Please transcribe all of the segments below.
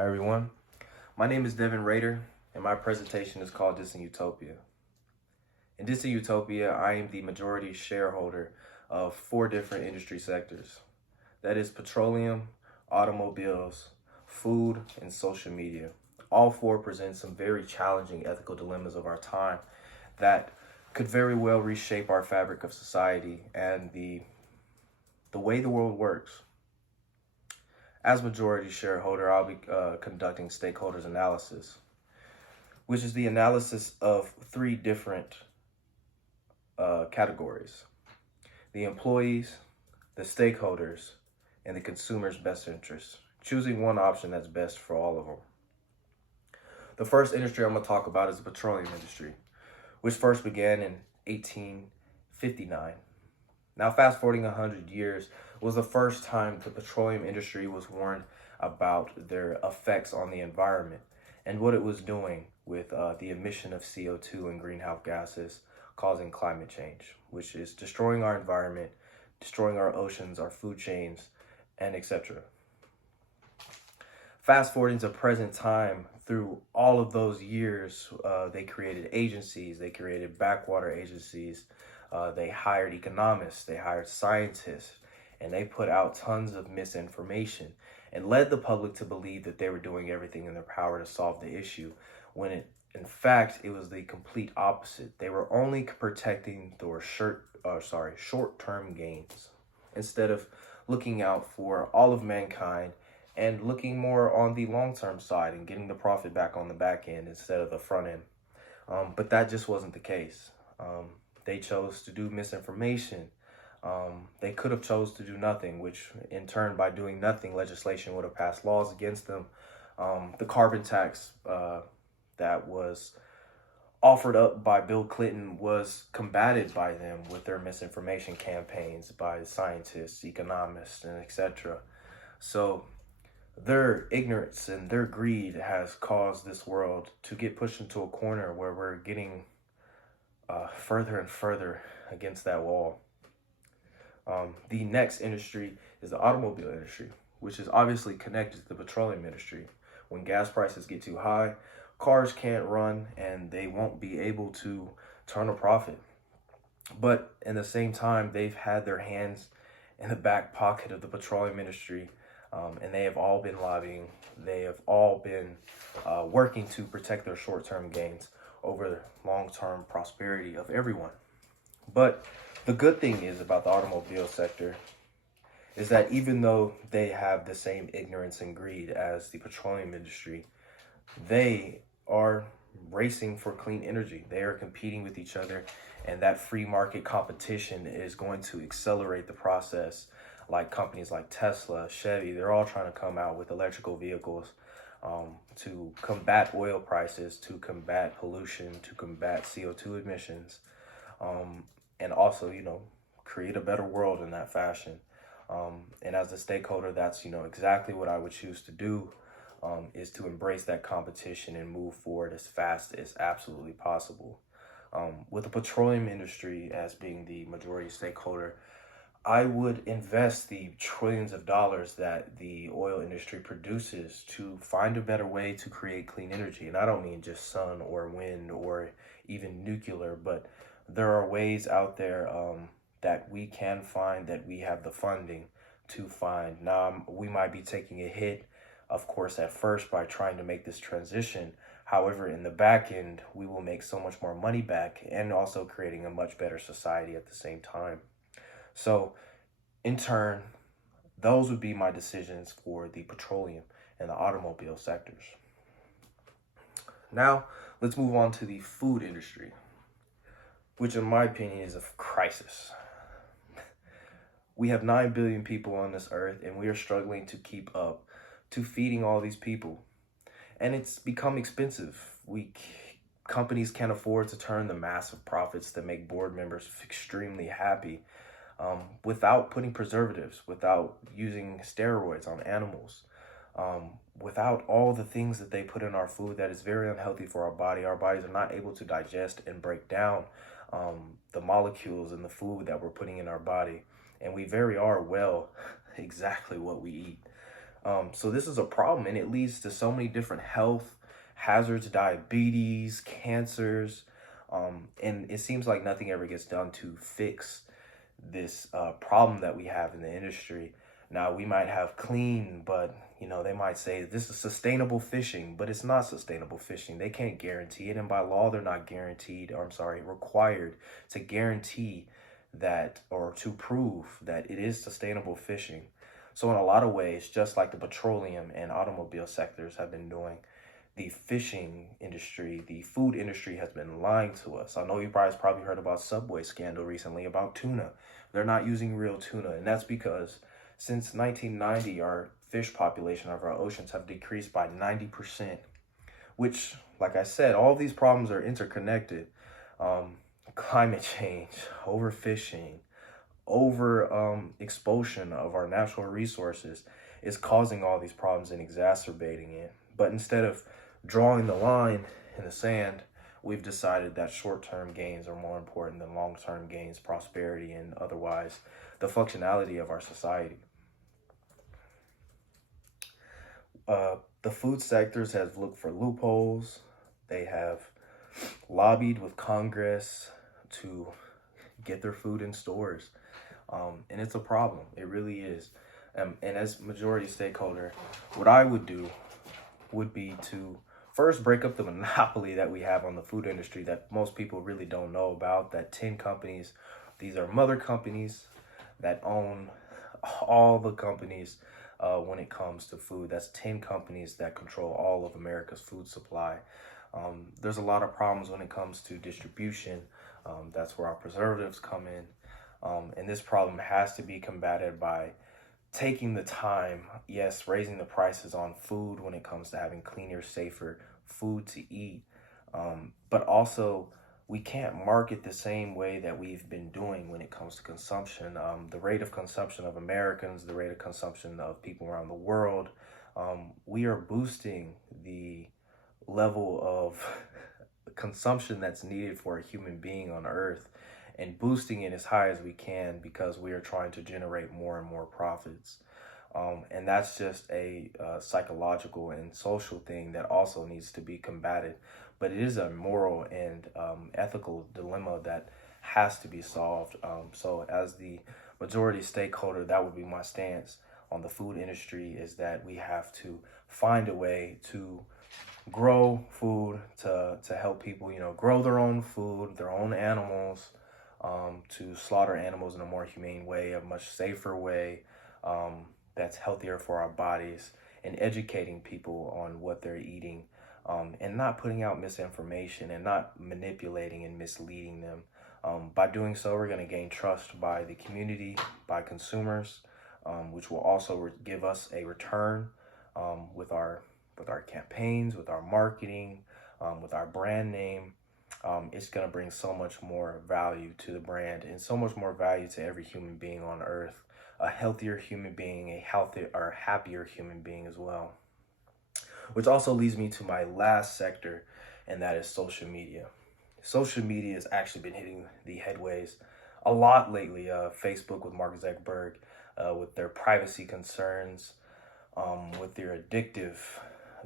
Hi everyone, my name is Devin Rader, and my presentation is called Distant Utopia. In Distant Utopia, I am the majority shareholder of 4 different industry sectors. That is petroleum, automobiles, food, and social media. All 4 present some very challenging ethical dilemmas of our time that could very well reshape our fabric of society and the way the world works. As majority shareholder, I'll be conducting stakeholders analysis, which is the analysis of 3 different categories: the employees, the stakeholders, and the consumer's best interests, choosing one option that's best for all of them. The first industry I'm going to talk about is the petroleum industry, which first began in 1859. Now, fast forwarding 100 years was the first time the petroleum industry was warned about their effects on the environment and what it was doing with the emission of CO2 and greenhouse gases causing climate change, which is destroying our environment, destroying our oceans, our food chains, and etc. Fast forwarding to present time, through all of those years, they created agencies, they created backwater agencies, they hired economists, they hired scientists, and they put out tons of misinformation and led the public to believe that they were doing everything in their power to solve the issue, when in fact, it was the complete opposite. They were only protecting their short-term gains instead of looking out for all of mankind and looking more on the long-term side and getting the profit back on the back end instead of the front end. But that just wasn't the case. They chose to do misinformation. They could have chose to do nothing, which in turn, by doing nothing, legislation would have passed laws against them. The carbon tax that was offered up by Bill Clinton was combated by them with their misinformation campaigns by scientists, economists, and etc. So their ignorance and their greed has caused this world to get pushed into a corner where we're getting further and further against that wall. The next industry is the automobile industry, which is obviously connected to the petroleum industry. When gas prices get too high, cars can't run and they won't be able to turn a profit. But in the same time, they've had their hands in the back pocket of the petroleum industry, and they have all been lobbying. They have all been working to protect their short-term gains over the long-term prosperity of everyone. But the good thing is about the automobile sector is that even though they have the same ignorance and greed as the petroleum industry, they are racing for clean energy. They are competing with each other, and that free market competition is going to accelerate the process. Like companies like Tesla, Chevy, they're all trying to come out with electrical vehicles to combat oil prices, to combat pollution, to combat CO2 emissions, and also, create a better world in that fashion. And as a stakeholder, that's, exactly what I would choose to do, is to embrace that competition and move forward as fast as absolutely possible. With the petroleum industry as being the majority stakeholder, I would invest the trillions of dollars that the oil industry produces to find a better way to create clean energy. And I don't mean just sun or wind or even nuclear, but there are ways out there that we can find, that we have the funding to find. Now, we might be taking a hit, of course, at first by trying to make this transition. However, in the back end, we will make so much more money back and also creating a much better society at the same time. So, in turn, those would be my decisions for the petroleum and the automobile sectors. Now, let's move on to the food industry, which in my opinion is a crisis. We have 9 billion people on this earth, and we are struggling to keep up to feeding all these people. And it's become expensive. Companies can't afford to turn the massive profits that make board members extremely happy without putting preservatives, without using steroids on animals, without all the things that they put in our food that is very unhealthy for our body. Our bodies are not able to digest and break down the molecules in the food that we're putting in our body. And we very are well exactly what we eat. So this is a problem, and it leads to so many different health hazards, diabetes, cancers, and it seems like nothing ever gets done to fix this problem that we have in the industry. Now we might have clean, but they might say this is sustainable fishing, but it's not sustainable fishing. They can't guarantee it, and by law they're not guaranteed, or I'm sorry, required to guarantee that or to prove that it is sustainable fishing. So in a lot of ways, just like the petroleum and automobile sectors have been doing, the fishing industry, the food industry has been lying to us. I know you guys probably heard about Subway scandal recently about tuna. They're not using real tuna, and that's because since 1990, our fish population of our oceans have decreased by 90%, which, like I said, all these problems are interconnected. Climate change, overfishing, over expulsion of our natural resources is causing all these problems and exacerbating it. But instead of drawing the line in the sand, we've decided that short-term gains are more important than long-term gains, prosperity, and otherwise the functionality of our society. The food sectors have looked for loopholes. They have lobbied with Congress to get their food in stores. And it's a problem. It really is. And as majority stakeholder, what I would do would be to first break up the monopoly that we have on the food industry that most people really don't know about. That 10 companies, these are mother companies that own all the companies when it comes to food. That's 10 companies that control all of America's food supply. There's a lot of problems when it comes to distribution. That's where our preservatives come in. And this problem has to be combated by taking the time, yes, raising the prices on food when it comes to having cleaner, safer food to eat. But also, we can't market the same way that we've been doing when it comes to consumption. The rate of consumption of Americans, the rate of consumption of people around the world, we are boosting the level of consumption that's needed for a human being on Earth and boosting it as high as we can because we are trying to generate more and more profits. And that's just a psychological and social thing that also needs to be combated. But it is a moral and ethical dilemma that has to be solved. So as the majority stakeholder, that would be my stance on the food industry, is that we have to find a way to grow food to help people, grow their own food, their own animals, to slaughter animals in a more humane way, a much safer way, that's healthier for our bodies, and educating people on what they're eating, and not putting out misinformation and not manipulating and misleading them. By doing so, we're going to gain trust by the community, by consumers, which will also give us a return with our campaigns, with our marketing, with our brand name. It's going to bring so much more value to the brand and so much more value to every human being on Earth. A healthier human being, a healthier or happier human being as well. Which also leads me to my last sector, and that is social media. Social media has actually been hitting the headways a lot lately. Facebook with Mark Zuckerberg, with their privacy concerns, with their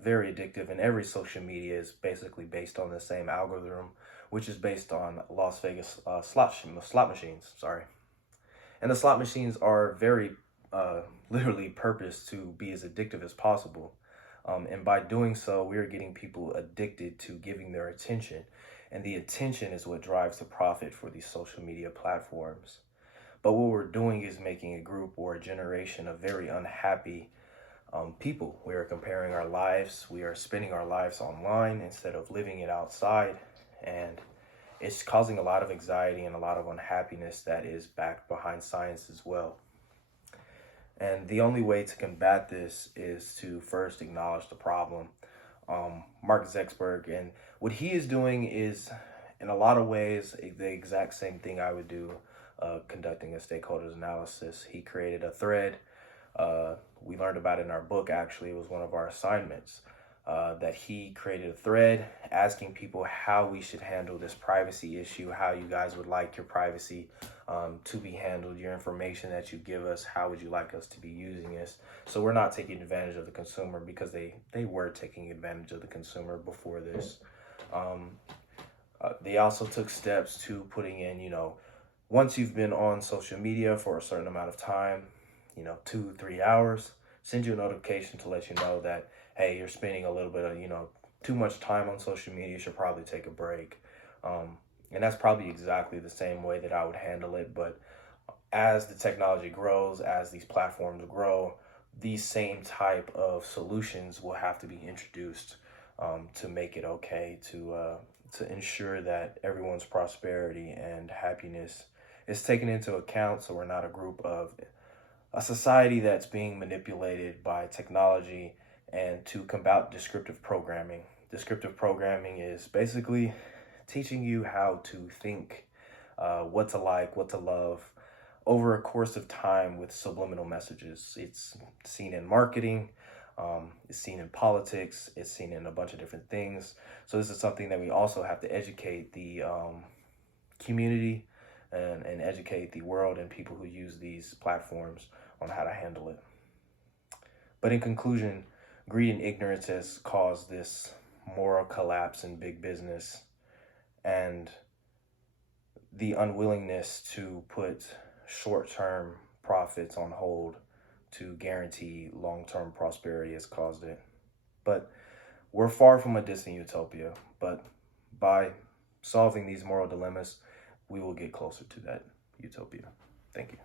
very addictive, and every social media is basically based on the same algorithm, which is based on Las Vegas slot machines. And the slot machines are very literally purposed to be as addictive as possible. And by doing so, we are getting people addicted to giving their attention. And the attention is what drives the profit for these social media platforms. But what we're doing is making a group or a generation of very unhappy people. We are comparing our lives. We are spending our lives online instead of living it outside. And it's causing a lot of anxiety and a lot of unhappiness that is backed behind science as well. And the only way to combat this is to first acknowledge the problem. Mark Zuckerberg, and what he is doing is, in a lot of ways, the exact same thing I would do conducting a stakeholders analysis. He created a thread. We learned about it in our book, actually. It was one of our assignments. that he created a thread asking people how we should handle this privacy issue, how you guys would like your privacy to be handled, your information that you give us, how would you like us to be using this? So we're not taking advantage of the consumer, because they were taking advantage of the consumer before this. They also took steps to putting in, once you've been on social media for a certain amount of time, 2-3 hours, send you a notification to let you know that, hey, you're spending a little bit of, too much time on social media. You should probably take a break. And that's probably exactly the same way that I would handle it. But as the technology grows, as these platforms grow, these same type of solutions will have to be introduced to make it okay, to ensure that everyone's prosperity and happiness is taken into account, so we're not a society that's being manipulated by technology. And to combat descriptive programming. Descriptive programming is basically teaching you how to think, what to like, what to love, over a course of time with subliminal messages. It's seen in marketing, it's seen in politics, it's seen in a bunch of different things. So this is something that we also have to educate the community and educate the world and people who use these platforms on how to handle it. But in conclusion, greed and ignorance has caused this moral collapse in big business, and the unwillingness to put short-term profits on hold to guarantee long-term prosperity has caused it. But we're far from a distant utopia, but by solving these moral dilemmas, we will get closer to that utopia. Thank you.